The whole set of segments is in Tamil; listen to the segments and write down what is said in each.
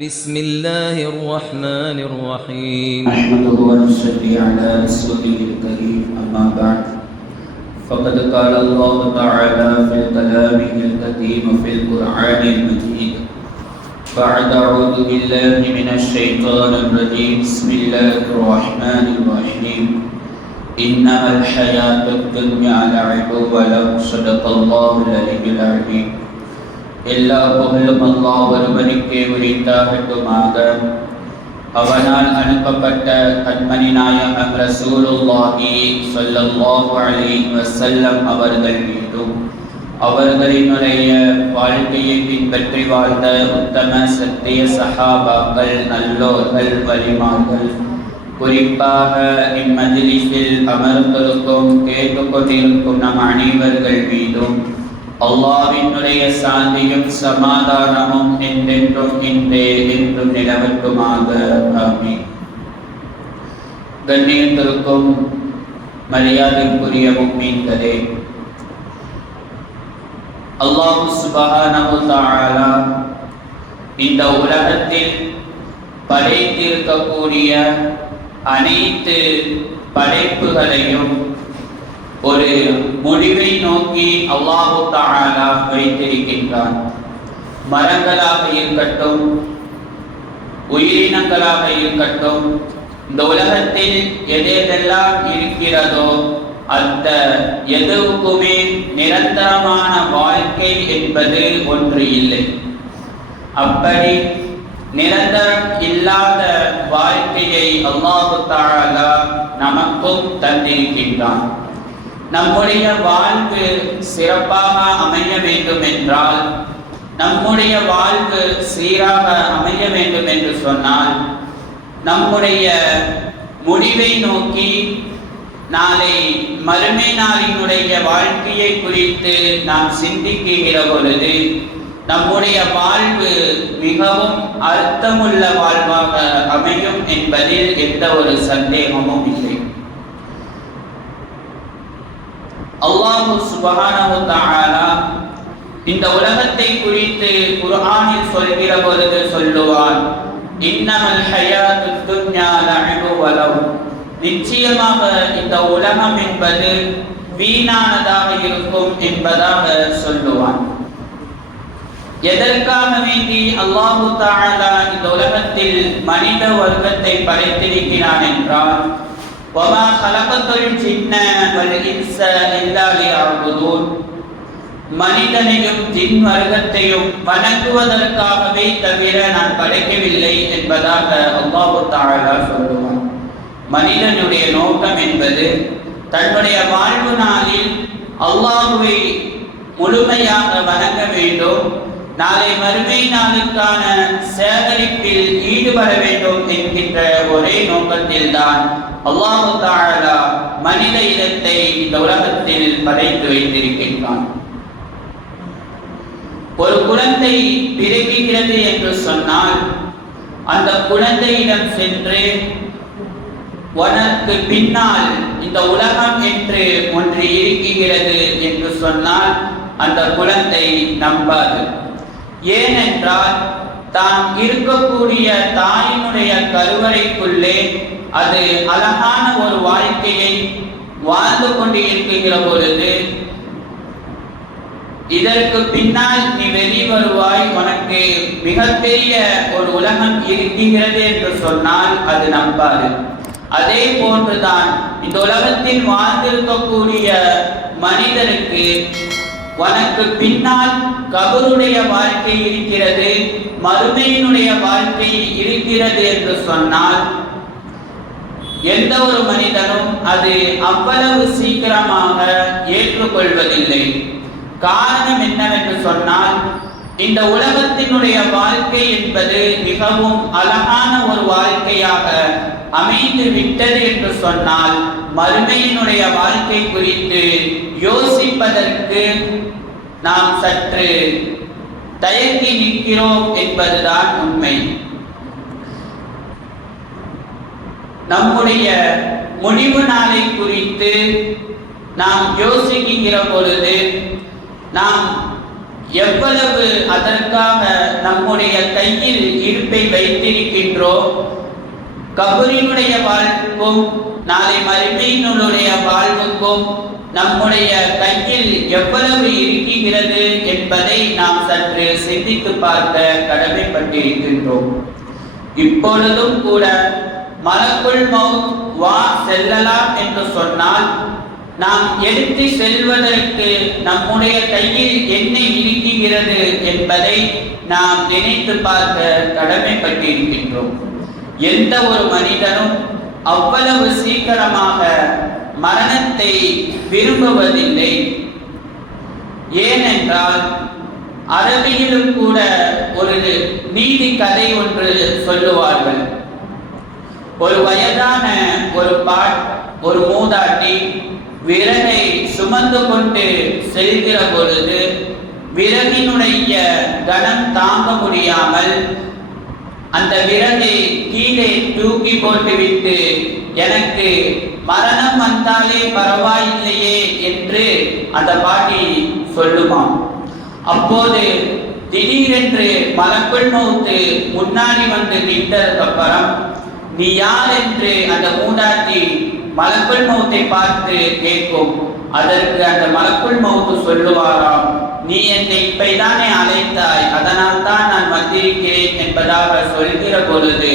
بسم الله الرحمن الرحيم نحمده ونصلي على رسوله الكريم أما بعد فقد قال الله تعالى في كلامه القديم في القرآن المجيد بعد أعوذ بالله من الشيطان الرجيم بسم الله الرحمن الرحيم إنما الحياة الدنيا لعب ولهو صدق الله العلي العظيم எல்லா புகழும் அல்லாஹ் ஒருவனுக்கே உரித்தாகட்டுமாக. அவனால் அனுப்பப்பட்ட கண்மணி நாயகம் ரசூலுல்லாஹி ஸல்லல்லாஹு அலைஹி வஸல்லம் அவர்கள் மீதும் அவர்களினுடைய வாழ்க்கையை பின்பற்றி வாழ்ந்த உத்தம சத்திய சஹாபாக்கள், நல்லோர்கள், வலிமார்கள், குறிப்பாக இம்மஜ்லிஸில் அமர்ந்திருக்கும் கேட்டுக்கொண்டிருக்கும் நம் அனைவர்கள் மீதும் அல்லாஹ்வினுடைய சாந்தியும் சமாதானமும் என்றென்றும் இன்றே என்றும் நிலவட்டுமாக. ஆமீன். கண்ணியத்திற்கும் மரியாதைக்குரிய முஃமின்களே, அல்லாஹ் சுப்ஹானஹு வ தஆலா இந்த உலகத்தில் படைத்திருக்கக்கூடிய அனைத்து படைப்புகளையும் ஒரு முடிவை நோக்கி அல்லாஹு தஆலா வைத்திருக்கின்றான். மரங்களாக இருக்கட்டும், உயிரினங்களாக இருக்கட்டும், இந்த உலகத்தில் எதெல்லாம் இருக்கிறதோ அந்த எதுவுக்குமே நிரந்தரமான வாழ்க்கை என்பது ஒன்று இல்லை. அப்படி நிரந்தரம் இல்லாத வாழ்க்கையை அல்லாஹு தஆலா நமக்கும் தந்திருக்கின்றான். நம்முடைய வாழ்வு சிறப்பாக அமைய வேண்டும் என்றால், நம்முடைய வாழ்வு சீராக அமைய வேண்டும் என்று சொன்னால், நம்முடைய முடிவை நோக்கி நாளை மறுமை நாளினுடைய வாழ்க்கையை குறித்து நாம் சிந்திக்கிற பொழுது நம்முடைய வாழ்வு மிகவும் அர்த்தமுள்ள வாழ்வாக அமையும் என்பதில் எந்த ஒரு சந்தேகமும் இல்லை. அல்லாஹ் சுப்ஹானஹு வ தஆலா இந்த உலகத்தை குறித்து குர்ஆனில் சொல்கிற பொழுது சொல்லுவான், இன்னமல் ஹயாத்துத் துன்யா லஅபு வ லஹு. நிச்சயமாக இந்த உலகம் என்பது வீணானதாக இருக்கும் என்பதாக சொல்லுவான். எதற்காக வேண்டி அல்லாஹ் தஆலா இந்த உலகத்தில் மனித வர்க்கத்தை படைத்திருக்கிறான் என்றால், وَمَا خَلَقْتُ الْجِنَّ وَالْإِنسَ إِلَّا لِيَعْبُدُونَ. மனிதனையும் ஜின் வர்க்கத்தையும் வணங்குவதற்காகவே தவிர நான் படைக்கவில்லை என்பதாக அல்லாஹ் தஆலா சொல்லுவான். மனிதனுடைய நோக்கம் என்பது தன்னுடைய வாழ்வு நாளில் அல்லாஹ்வை முழுமையாக வணங்க வேண்டும், நாளை மறுமை நாளுக்கான சேகரிப்பில் ஈடுபட வேண்டும் என்கின்ற ஒரே நோக்கத்தில் தான் அல்லாஹ் தஆலா மனித இனத்தை இந்த உலகத்தில் படைத்து வைத்திருக்கின்றான். ஒரு குழந்தை பிறக்கிறது என்று சொன்னால், அந்த குழந்தையிடம் சென்று உனக்கு பின்னால் இந்த உலகம் என்று ஒன்று இருக்கிறது என்று சொன்னால் அந்த குழந்தை நம்பாது. ஏனென்றால் தான் இருக்கக்கூடிய தாயினுடைய கருவறைக்குள்ளே அது அழகான ஒரு வாழ்க்கையை வாழ்ந்து கொண்டு இருக்கிற பொழுது, இதற்கு பின்னால் நீ வெளி வருவாய், உனக்கு மிகப்பெரிய ஒரு உலகம் இருக்கிறது என்று சொன்னால் அது நம்பாது. அதே போன்றுதான் இந்த உலகத்தில் வாழ்ந்திருக்கக்கூடிய மனிதனுக்கு உனக்கு பின்னால் கபருடைய வாழ்க்கை இருக்கிறது, மறுமையினுடைய வாழ்க்கை இருக்கிறது என்று சொன்னால் எந்த ஒரு மனிதனும் அது அவ்வளவு சீக்கிரமாக ஏற்றுக்கொள்வதில்லை. காரணம் என்னவென்று சொன்னால், இந்த உலகத்தினுடைய வாழ்க்கை என்பது மிகவும் அழகான ஒரு வாழ்க்கையாக அமைந்து விட்டது என்று சொன்னால் மறுமையினுடைய வாழ்க்கை குறித்து யோசிப்பதற்கு நாம் சற்று தயங்கி நிற்கிறோம் என்பதுதான் உண்மை. நம்முடைய முடிவு நாளை குறித்து நாம் யோசிக்கிற பொழுது நாம் எவ்வளவு அதற்காக நம்முடைய கையில் இருப்பை வைத்திருக்கின்றோம், கபரினுடைய வாழ்வுக்கும் நாளை மறுமையினுடைய வாழ்வுக்கும் நம்முடைய கையில் எவ்வளவு இருக்கிறது என்பதை நாம் சற்று சிந்தித்து பார்க்க கடமைப்பட்டிருக்கின்றோம். இப்பொழுதும் கூட மலக்குல் மௌத் வா செல்லலாம் என்று சொன்னால் நாம் எடுத்து செல்வதற்கு நம்முடைய கையில் என்ன இருக்கிறது என்பதை நாம் நினைத்து பார்க்க கடமைப்பட்டிருக்கின்றோம். எந்த ஒரு மனிதனும் அவ்வளவு சீக்கிரமாக மரணத்தை விரும்புவதில்லை. ஏனென்றால் அரபியிலும் கூட ஒரு நீதி கதை ஒன்று சொல்லுவார்கள். ஒரு வயதான ஒரு மூதாட்டி விறகை சுமந்து கொண்டு செல்கிற பொழுது விறகினுடைய கனம் தாங்க முடியாமல் அந்த விறகை கீழே தூக்கி போட்டுவிட்டு எனக்கு மரணம் வந்தாலே பரவாயில்லையே என்று அந்த பாட்டி சொல்லுமாம். அப்போது திடீரென்று மலக்குல் மௌத் முன்னாடி வந்து நின்றதுக்கு அப்புறம் நீ யார் என்று அந்த மூதாட்டி மலக்குல் மௌத்தை பார்த்து கேட்கும். அதற்கு அந்த மலக்குல் மௌத்து சொல்லுவாராம், நீ என்னை இப்பதானே அழைத்தாய், அதனால் தான் நான் வந்திருக்கிறேன் என்பதாக சொல்கிற பொழுது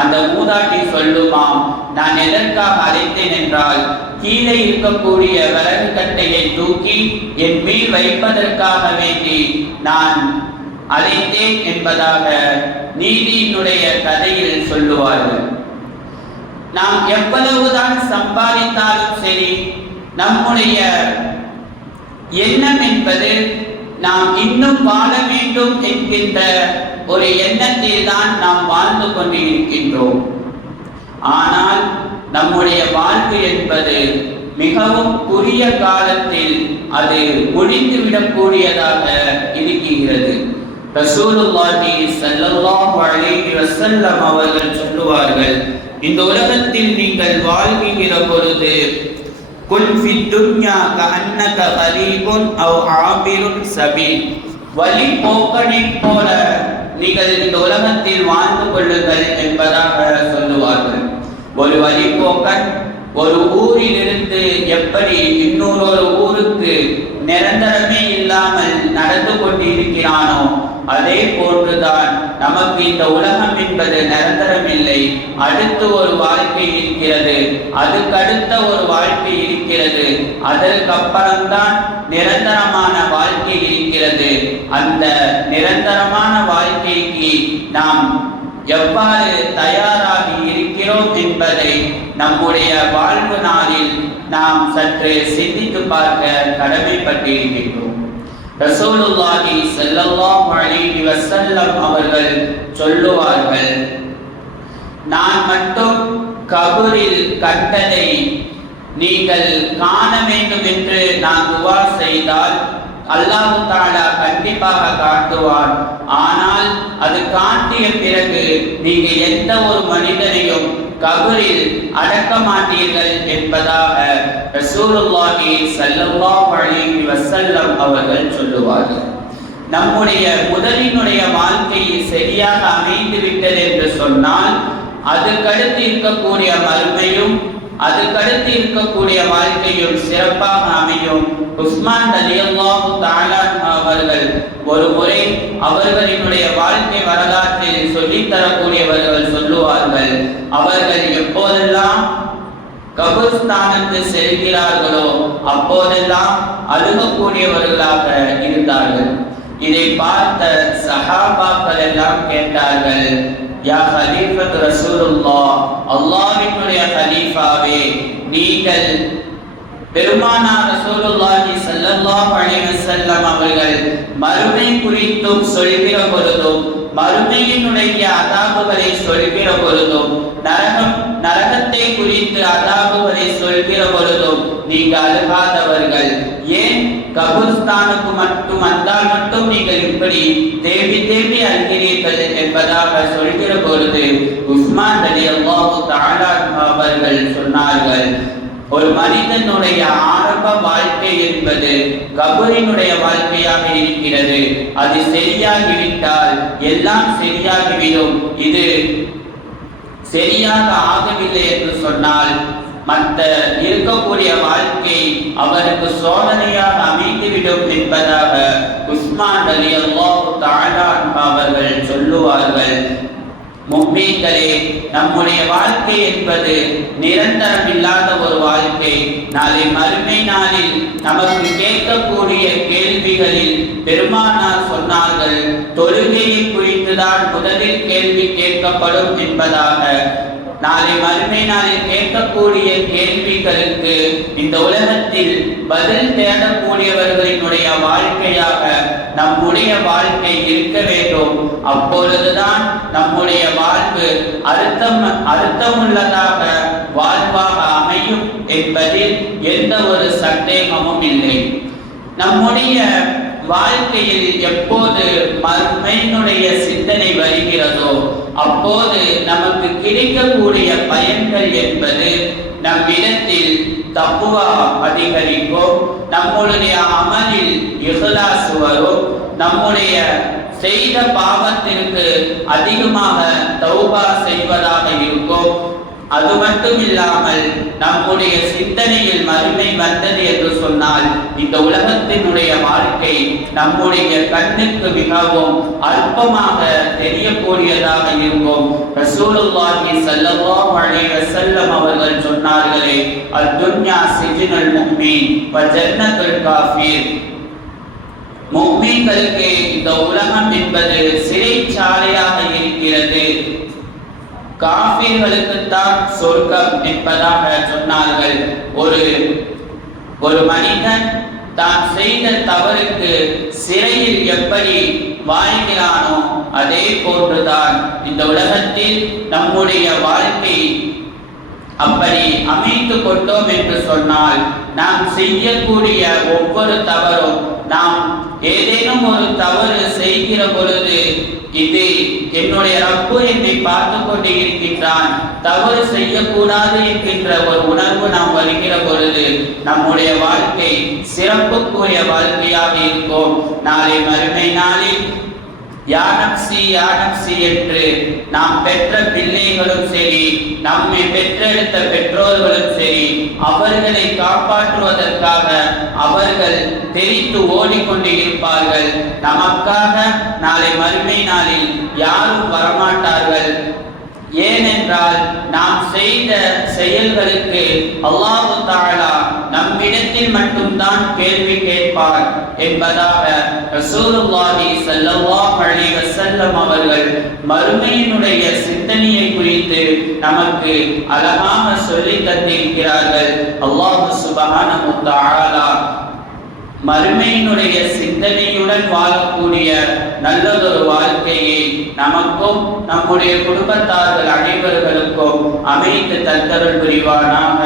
அந்த மூதாட்டி சொல்லுமாம், நான் எதற்காக அழைத்தேன் என்றால் கீழே இருக்கக்கூடிய விறகு கட்டையை தூக்கி என் மேல் வைப்பதற்காக வேண்டி நான் அழைத்தேன் என்பதாக நீதியினுடைய கதையில் சொல்லுவார்கள். நாம் எவ்வளவுதான் சம்பாதித்தாலும் சரி, நம்முடைய எண்ணம் என்பது நாம் இன்னும் வாழ வேண்டும் என்கின்ற ஒரு எண்ணத்தில் தான் நாம் வாழ்ந்து கொண்டிருக்கின்றோம். ஆனால் நம்முடைய வாழ்க்கை என்பது மிகவும் குறுகிய காலத்தில் அது முடிந்துவிடக்கூடியதாக இருக்கிறது. ரசூலுல்லாஹி ஸல்லல்லாஹு அலைஹி வஸல்லம் அவர்கள் சொல்லுவார்கள், இந்த உலகத்தில் நீங்கள் வாழ்கிற பொழுது குல் ஃபித் துன்யா கஅன்னக கரீபுன் அவ் ஆபிருன் சபீல், வழி போக்கனை போல நீங்கள் இந்த உலகத்தில் வாழ்ந்து கொள்ளுங்கள் என்பதாக சொல்லுவார்கள். ஒரு வழிபோக்கன் ஒரு ஊரில் இருந்து எப்படி இன்னொரு ஊருக்கு நிரந்தரமே இல்லாமல் நடந்து கொண்டிருக்கிறானோ அதே போன்றுதான் நமக்கு இந்த உலகம் என்பது நிரந்தரம் இல்லை. அடுத்து ஒரு வாழ்க்கை இருக்கிறது, அதுக்கடுத்த ஒரு வாழ்க்கை இருக்கிறது, அதற்கப்புறம்தான் நிரந்தரமான வாழ்க்கை இருக்கிறது. அந்த நிரந்தரமான வாழ்க்கைக்கு நாம் எவ்வாறு தயாராகி இருக்கிறோம் என்பதை நம்முடைய வாழ்வு நாளில் நாம் சற்று சிந்தித்து பார்க்க கடமைப்பட்டிருக்கின்றோம். ரசூலுல்லாஹி ஸல்லல்லாஹு அலைஹி வஸல்லம் அவர்கள் சொல்லுவார்கள், நான் மட்டும் கபரில் கண்டதை நீங்கள் காண வேண்டும் என்று நான் துஆ செய்தால் அல்லாஹ் தஆலா கண்டிப்பாக காட்டுவார். ஆனால் அது காட்டிய பிறகு நீங்க எந்த ஒரு மனிதனையும் கபரில் அடக்க மாட்டீர்கள் என்பதாக ரசூலுல்லாஹி ஸல்லல்லாஹு அலைஹி வஸல்லம் அவர்கள் சொல்லுவார்கள். நம்முடைய முதலினுடைய வாழ்க்கை சரியாக அமைந்து விட்டது என்று சொன்னால் அதுக்கடுத்து இருக்கக்கூடிய மறுமையும் அதுக்கடுத்து இருக்கக்கூடிய வாழ்க்கையும் சிறப்பாக அமையும். உஸ்மான் ரலியல்லாஹு தஆலா அவர்கள் ஒரு முறை அவர்களினுடைய வாழ்க்கை வரலாற்றில் சொல்லித் தரக்கூடியவர்கள் சொல்லுவார்கள், அவர்கள் எப்போதெல்லாம் கபர்ஸ்தானுக்கு செல்கிறார்களோ அப்போதெல்லாம் அழுகக்கூடியவர்களாக இருந்தார்கள். இதை பார்த்த சஹாபாக்கள் எல்லாம் கேட்டார்கள், யா ஹலீஃபத் ரசூலுல்லாஹ், அல்லாஹ்வினுடைய ஹலீஃபாவே, நீங்கள் பெருமானார் ரசூலுல்லாஹி ஸல்லல்லாஹு அலைஹி வஸல்லம் அவர்கள் மறுமை குறித்தும் சொல்கிற பொழுதும் மறுமையினுடைய அதாபுகளை சொல்கிற பொழுதும் நரகத்தை குறித்து அதாபுகளை சொல்கிற பொழுதும் நீங்கள் அழுகாதவர்கள், ஏன் கபர்ஸ்தானுக்கு மட்டும் வந்தால் மட்டும் நீங்கள் இப்படி தேவி தேவி அழுகிறீர்கள் என்பதாக சொல்கிற பொழுது உஸ்மான் ரலியல்லாஹு தஆலா அவர்கள் சொன்னார்கள், ஒரு மனிதனுடைய ஆரம்ப வாழ்க்கை என்பது கபரினுடைய வாழ்க்கையாக இருக்கிறது. அது சரியாகிவிட்டால் எல்லாம் சரியாகிவிடும். இது சரியாக ஆகவில்லை என்று சொன்னால் மற்ற இருக்கக்கூடிய வாழ்க்கை அவருக்கு சோதனையாக அமைந்துவிடும் என்பதாக உஸ்மான் ரலியல்லாஹு தஆலா அவர்கள் சொல்லுவார்கள். முஃமின்களே, நம்முடைய வாழ்க்கை என்பது நிரந்தரம் இல்லாத ஒரு வாழ்க்கை. நாளை மறுமை நாளில் நமக்கு கேட்கக்கூடிய கேள்விகளில் பெருமானார் சொன்னார்கள், தொழுகையை குறித்துதான் முதலில் கேள்வி கேட்கப்படும் என்பதாக. நாளை மறுமை நாளில் கேட்கக்கூடிய கேள்விகளுக்கு இந்த உலகத்தில் பதில் தேடக்கூடியவர்களினுடைய வாழ்க்கையாக நம்முடைய வாழ்க்கை இருக்க வேண்டும். அப்பொழுதுதான் நம்முடைய வாழ்வு அர்த்தமுள்ளதாக வாழ்வாக அமையும் என்பதில் எந்த ஒரு சந்தேகமும் இல்லை. நம்முடைய வாழ்க்கையில் எப்போது மறுமையினுடைய சிந்தனை வருகிறதோ அப்போது நமக்கு கிடைக்கக்கூடிய பயன்கள் என்பது நம்மிடத்தில் தக்வா அதிகரிக்கும், நம்முடைய அமலில் இஹ்லாஸ் வரும், நம்முடைய செய்த பாவத்திற்கு அதிகமாக தௌபா செய்வதாக இருக்கும். அது மட்டும் இல்லாமல் நம்முடைய சிந்தனையில் மறுமை வந்தது என்று சொன்னால் இந்த உலகத்தினுடைய வாழ்க்கை நம்முடைய கண்ணுக்கு மிகவும் அற்பமாக தெரியக்கூடியதாக இருக்கும். ரசூலுல்லாஹி ஸல்லல்லாஹு அலைஹி வஸல்லம் அவர்கள் சொன்னார்களே, அத்-துன்யா சிஜ்னுல் முஃமின் வ ஜன்னத்துல் காஃபிர். முஃமின்களுக்கு இந்த உலகம் என்பது சிறைச்சாலையாக இருக்கிறது, காஃபிர்களுக்குத்தான் சொர்க்கம் என்பதாக சொன்னார்கள். ஒரு மனிதன் தான் செய்த தவறுக்கு சிறையில் எப்படி வாழ்கிறானோ அதே போன்றுதான் இந்த உலகத்தில் நம்முடைய வாழ்க்கை அப்படி அமைத்து கொண்டோம் என்று சொன்னால் நாம் செய்யக்கூடிய ஒவ்வொரு தவறும், நாம் ஏதேனும் ஒரு தவறு செய்கிற பொழுது இது என்னுடைய ரப்பு என்னை பார்த்து கொண்டு இருக்கின்றான், தவறு செய்யக்கூடாது என்கின்ற ஒரு உணர்வு நாம் வருகிற பொழுது நம்முடைய வாழ்க்கை சிறப்புக்குரிய வாழ்க்கையாக இருக்கும். நாளை மறுமை நாளில் யா நப்சி யா நப்சி என்று நாம் பெற்ற பிள்ளைகளும் சரி, நம்மை பெற்றெடுத்த பெற்றோர்களும் சரி, அவர்களை காப்பாற்றுவதற்காக அவர்கள் தெரித்து ஓடிக்கொண்டு இருப்பார்கள். நமக்காக நாளை மறுமை நாளில் யாரும் வரமாட்டார்கள். ஏனென்றால் நாம் செய்த செயல்களுக்கு அல்லாஹ் தஆலா நம்மிடத்தில் மட்டும்தான் கேள்வி கேட்பார் என்பதாக ரசூலுல்லாஹி ஸல்லல்லாஹு அலைஹி வஸல்லம் அவர்கள் மறுமையினுடைய சிந்தனையை குறித்து நமக்கு அழகாக சொல்லித் தந்திருக்கிறார்கள். அல்லாஹ் சுப்ஹானஹு வ தஆலா மறுமையினுடைய சிந்தனையுடன் வாழக்கூடிய நல்லதொரு வாழ்க்கையை நமக்கும் நம்முடைய குடும்பத்தார்கள் அனைவர்களுக்கும் அமைத்து தந்தருள் புரிவானாக.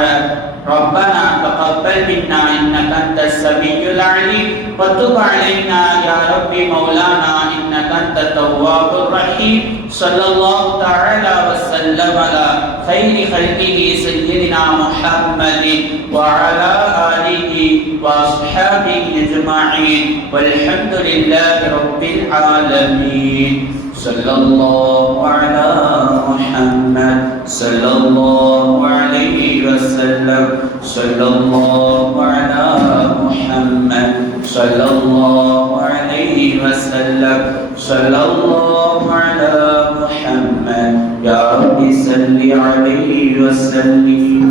ربنا تقبل منا إنك أنت السميع العليم وتب علينا يا رب مولانا إنك أنت التواب الرحيم. صلى الله تعالى وسلم على خير خلقه سيدنا محمد وعلى آله وأصحابه أجمعين والحمد لله رب العالمين. صلى الله على محمد صلى الله عليه وسلم. صلى الله على محمد صلى الله عليه وسلم. صلى الله على محمد يا رب صل عليه وسلم.